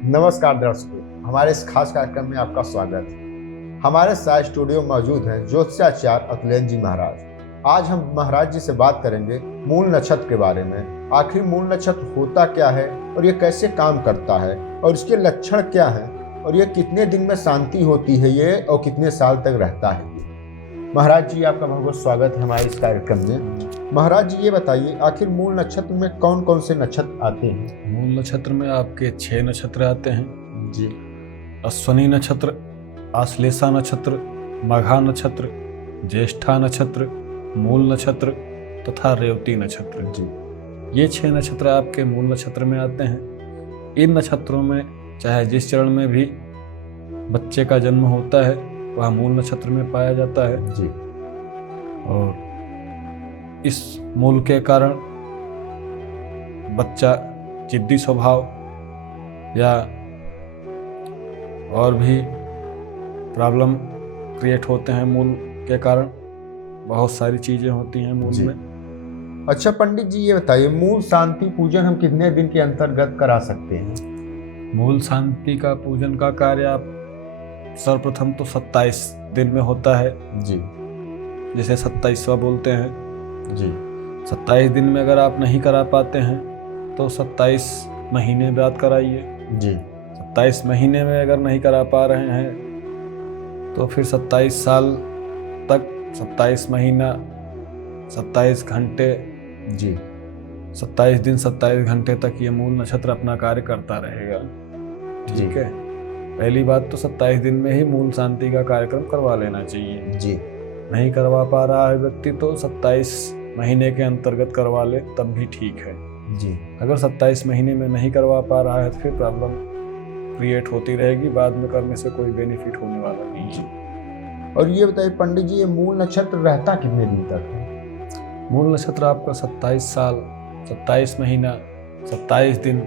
नमस्कार दर्शकों, हमारे इस खास कार्यक्रम में आपका स्वागत है। हमारे साथ स्टूडियो मौजूद हैं ज्योतिषाचार्य अतुलेन जी महाराज। आज हम महाराज जी से बात करेंगे मूल नक्षत्र के बारे में। आखिर मूल नक्षत्र होता क्या है और ये कैसे काम करता है और इसके लक्षण क्या हैं और ये कितने दिन में शांति होती है ये और कितने साल तक रहता है। महाराज जी, आपका बहुत बहुत स्वागत है हमारे इस कार्यक्रम में। महाराज जी, ये बताइए आखिर मूल नक्षत्र में कौन कौन से नक्षत्र आते हैं? मूल नक्षत्र में आपके 6 नक्षत्र आते हैं जी। अश्वनी नक्षत्र, आश्लेषा नक्षत्र, मघा नक्षत्र, ज्येष्ठा नक्षत्र, मूल नक्षत्र तथा रेवती नक्षत्र। जी। ये 6 नक्षत्र आपके मूल नक्षत्र में आते हैं। इन नक्षत्रों में चाहे जिस चरण में भी बच्चे का जन्म होता है वह मूल नक्षत्र में पाया जाता है। जी। और इस मूल के कारण बच्चा जिद्दी स्वभाव या और भी प्रॉब्लम क्रिएट होते हैं मूल के कारण। बहुत सारी चीज़ें होती हैं मूल में। अच्छा पंडित जी, ये बताइए मूल शांति पूजन हम कितने दिन के अंतर्गत करा सकते हैं? मूल शांति का पूजन का कार्य आप सर्वप्रथम तो 27 दिन में होता है, जी, जिसे 27वां बोलते हैं। जी। 27 दिन में अगर आप नहीं करा पाते हैं तो 27 महीने बाद कराइए। जी। 27 महीने में अगर नहीं करा पा रहे हैं तो फिर 27 साल तक 27 महीना 27 घंटे, जी, 27 दिन 27 घंटे तक ये मूल नक्षत्र अपना कार्य करता रहेगा। ठीक है। पहली बात तो 27 दिन में ही मूल शांति का कार्यक्रम करवा लेना चाहिए। जी। नहीं करवा पा रहा है व्यक्ति तो 27 महीने के अंतर्गत करवा ले तब भी ठीक है। जी। अगर 27 महीने में नहीं करवा पा रहा है तो फिर प्रॉब्लम क्रिएट होती रहेगी, बाद में करने से कोई बेनिफिट होने वाला नहीं है। और ये बताइए पंडित जी, ये मूल नक्षत्र रहता कितने दिन तक है? मूल नक्षत्र आपका 27 साल 27 महीना 27 दिन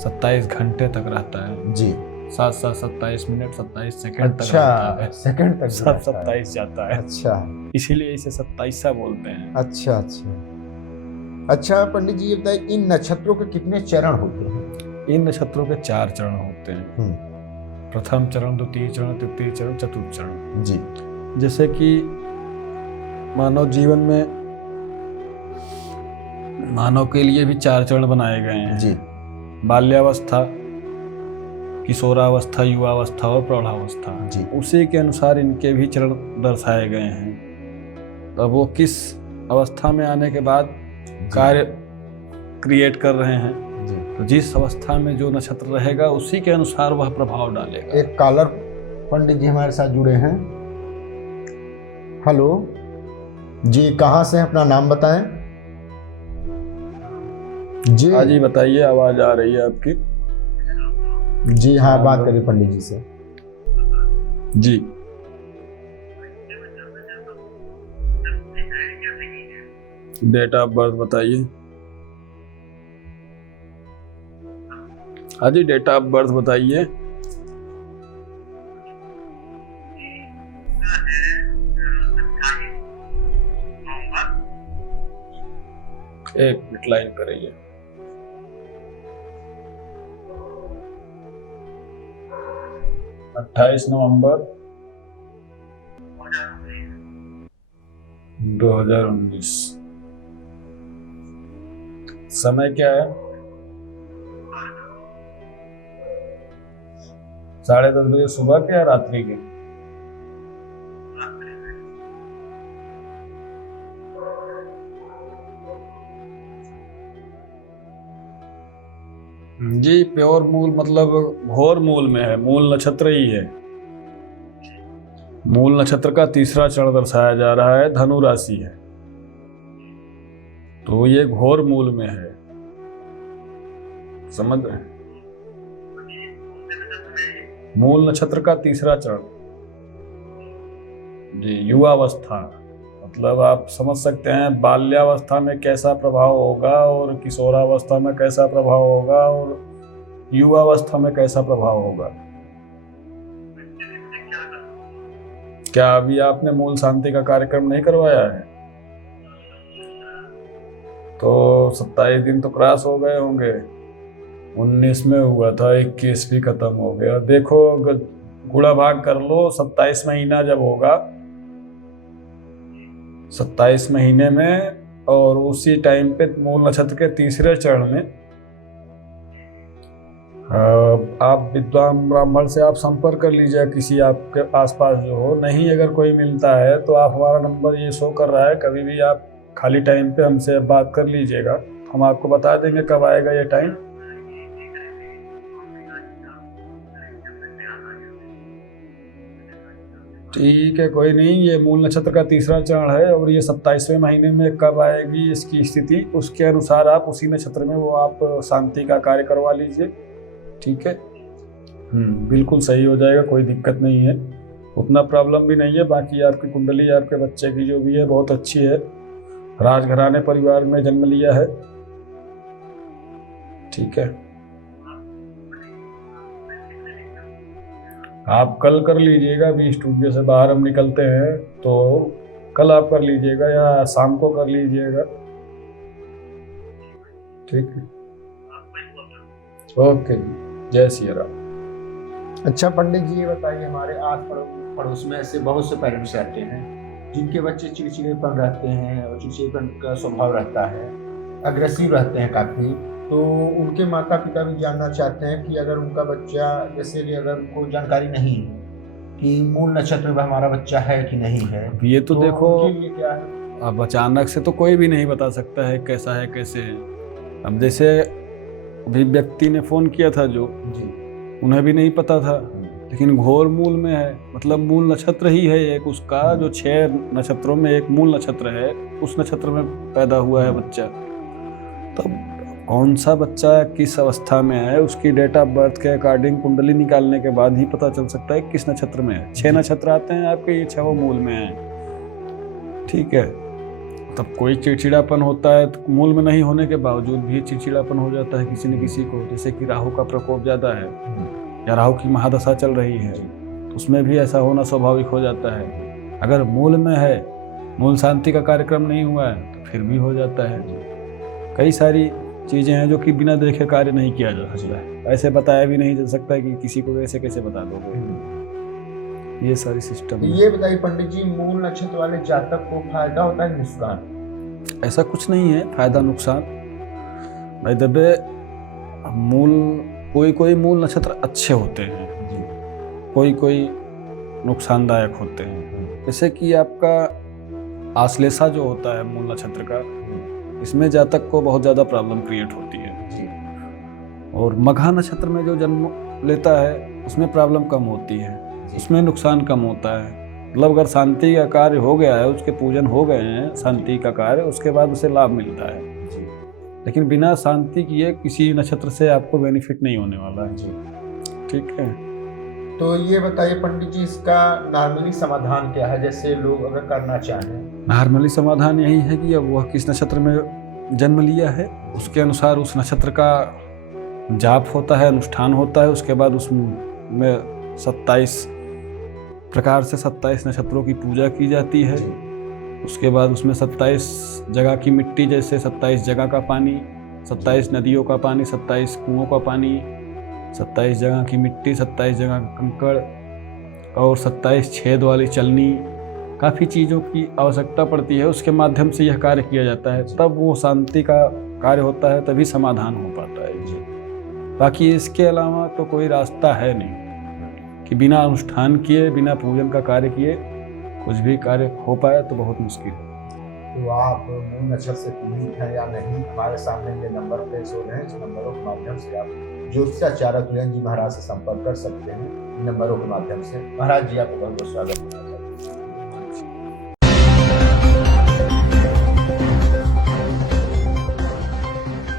27 घंटे तक रहता है। जी। 7 27 मिनट 27 सेकंड तक अच्छा, रहता है। सेकंड तक सब रहता है। 27 जाता है, अच्छा, इसीलिए इसे 27सा बोलते हैं। अच्छा, अच्छा। अच्छा पंडित जी, ये बताइए इन नक्षत्रों के कितने चरण होते हैं? इन नक्षत्रों के 4 चरण होते हैं। प्रथम चरण, द्वितीय चरण, तृतीय चरण, चतुर्थ चरण। जी। जैसे कि मानव जीवन में मानव के लिए भी 4 चरण बनाए गए हैं। जी। बाल्यावस्था, किशोरावस्था, युवावस्था और प्रौढ़ावस्था। जी। उसी के अनुसार इनके भी चरण दर्शाए गए हैं। तो वो किस अवस्था में आने के बाद कार्य क्रिएट कर रहे हैं, जी। तो जिस अवस्था में जो नक्षत्र रहेगा उसी के अनुसार वह प्रभाव डालेगा। एक कॉलर पंडित जी हमारे साथ जुड़े हैं। हेलो जी, कहाँ से हैं? अपना नाम बताएं जी। हाँ जी, बताइए, आवाज आ रही है आपकी? जी हाँ, बात करिए पंडित जी से। जी। डेट ऑफ बर्थ बताइए। हाँ जी, डेट ऑफ बर्थ बताइए। एक मिनट लाइन करिए। 28 नवंबर 2019। समय क्या है? 10:30 बजे सुबह के या रात्रि के? जी, प्योर मूल मतलब घोर मूल में है, मूल नक्षत्र ही है। मूल नक्षत्र का तीसरा चरण दर्शाया जा रहा है, धनु राशि है, तो ये घोर मूल में है। समझ रहे हैं? मूल नक्षत्र का तीसरा चरण जी, युवावस्था, मतलब आप समझ सकते हैं बाल्यावस्था में कैसा प्रभाव होगा और किशोरावस्था में कैसा प्रभाव होगा और युवावस्था में कैसा प्रभाव होगा। क्या अभी आपने मूल शांति का कार्यक्रम नहीं करवाया है? तो 27 दिन तो क्रॉस हो गए होंगे, 19 में हुआ था, 21 भी खत्म हो गया। देखो गुणा भाग कर लो, 27 महीना जब होगा, 27 महीने में, और उसी टाइम पे मूल नक्षत्र के तीसरे चरण में आप विद्वान ब्राह्मण से आप संपर्क कर लीजिए, किसी आपके आसपास जो हो। नहीं अगर कोई मिलता है तो आप, हमारा नंबर ये शो कर रहा है, कभी भी आप खाली टाइम पे हमसे बात कर लीजिएगा, हम आपको बता देंगे कब आएगा ये टाइम। ठीक है, कोई नहीं। ये मूल नक्षत्र का तीसरा चरण है और ये 27वें महीने में कब आएगी इसकी स्थिति, उसके अनुसार आप उसी नक्षत्र में वो आप शांति का कार्य करवा लीजिए। ठीक है, बिल्कुल सही हो जाएगा, कोई दिक्कत नहीं है, उतना प्रॉब्लम भी नहीं है। बाकी आपकी कुंडली आपके बच्चे की जो भी है बहुत अच्छी है, राजघराने परिवार में जन्म लिया है। ठीक है, आप कल कर लीजिएगा, अभी स्टूडियो से बाहर हम निकलते हैं, तो कल आप कर लीजिएगा या शाम को कर लीजिएगा। ठीक है, ओके जी, जय श्री राम। अच्छा पंडित जी, ये बताइए, हमारे आस पड़ोस में ऐसे बहुत से पेरेंट्स रहते हैं जिनके बच्चे चिड़चिड़ेपन रहते हैं और चिड़चिड़ेपन का स्वभाव रहता है, अग्रेसिव रहते हैं काफ़ी, तो उनके माता पिता भी जानना चाहते हैं कि अगर उनका बच्चा, जैसे कि अगर उनको जानकारी नहीं है कि मूल नक्षत्र में हमारा बच्चा है कि नहीं है, ये तो देखो उनके लिए क्या है? अब अचानक से तो कोई भी नहीं बता सकता है कैसा है कैसे है। अब जैसे अभी व्यक्ति ने फ़ोन किया था जो जी, उन्हें भी नहीं पता था, लेकिन घोर मूल में है, मतलब मूल नक्षत्र ही है एक उसका, जो 6 नक्षत्रों में एक मूल नक्षत्र है, उस नक्षत्र में पैदा हुआ है बच्चा। तब कौन सा बच्चा किस अवस्था में है, उसकी डेट ऑफ बर्थ के अकॉर्डिंग कुंडली निकालने के बाद ही पता चल सकता है किस नक्षत्र में है। 6 नक्षत्र आते हैं आपके, ये 6 मूल में है। ठीक है, तब कोई चिड़चिड़ापन होता है तो मूल में नहीं होने के बावजूद भी चिड़चिड़ापन हो जाता है किसी न किसी को, जैसे कि राहु का प्रकोप ज़्यादा है या राहु की महादशा चल रही है, तो उसमें भी ऐसा होना स्वाभाविक हो जाता है। अगर मूल में है, मूल शांति का कार्यक्रम नहीं हुआ है, तो फिर भी हो जाता है। कई सारी चीज़ें हैं जो कि बिना देखे कार्य नहीं किया जा सकता है, ऐसे बताया भी नहीं जा सकता है कि किसी को कैसे कैसे बता दोगे, ये सारी सिस्टम। ये बताइए पंडित जी, मूल नक्षत्र वाले जातक को फायदा होता है नुकसान? ऐसा कुछ नहीं है फायदा नुकसान। भाई दबे मूल, कोई मूल नक्षत्र अच्छे होते हैं, कोई नुकसानदायक होते हैं। जैसे कि आपका आश्लेषा जो होता है मूल नक्षत्र का, इसमें जातक को बहुत ज़्यादा प्रॉब्लम क्रिएट होती है। और मघा नक्षत्र में जो जन्म लेता है उसमें प्रॉब्लम कम होती है, उसमें नुकसान कम होता है। मतलब अगर शांति का कार्य हो गया है, उसके पूजन हो गए हैं शांति का कार्य, उसके बाद उसे लाभ मिलता है। लेकिन बिना शांति किए किसी नक्षत्र से आपको बेनिफिट नहीं होने वाला है। ठीक है, तो ये बताइए पंडित जी, इसका नॉर्मली समाधान क्या है, जैसे लोग अगर करना चाहें? नॉर्मली समाधान यही है कि अब वह किस नक्षत्र में जन्म लिया है, उसके अनुसार उस नक्षत्र का जाप होता है, अनुष्ठान होता है। उसके बाद उसमें 27 प्रकार से 27 नक्षत्रों की पूजा की जाती है। उसके बाद उसमें 27 जगह की मिट्टी, जैसे 27 जगह का पानी, 27 नदियों का पानी, 27 कुओं का पानी, 27 जगह की मिट्टी, 27 जगह का कंकड़ और 27 छेद वाली चलनी, काफ़ी चीज़ों की आवश्यकता पड़ती है। उसके माध्यम से यह कार्य किया जाता है, तब वो शांति का कार्य होता है, तभी समाधान हो पाता है। बाकी इसके अलावा तो कोई रास्ता है नहीं कि बिना अनुष्ठान किए, बिना पूजन का कार्य किए कुछ भी कार्य हो पाए, तो बहुत मुश्किल है। तो आप मूल नक्षत्र से पीड़ित हैं या नहीं, हमारे सामने ये नंबर प्लेस हो रहे हैं, इस नंबरों के माध्यम से आप ज्योतिषाचार्य अतुलेंद्र जी महाराज से संपर्क कर सकते हैं। इन नंबरों के माध्यम से। महाराज जी, आपको बहुत बहुत स्वागत है।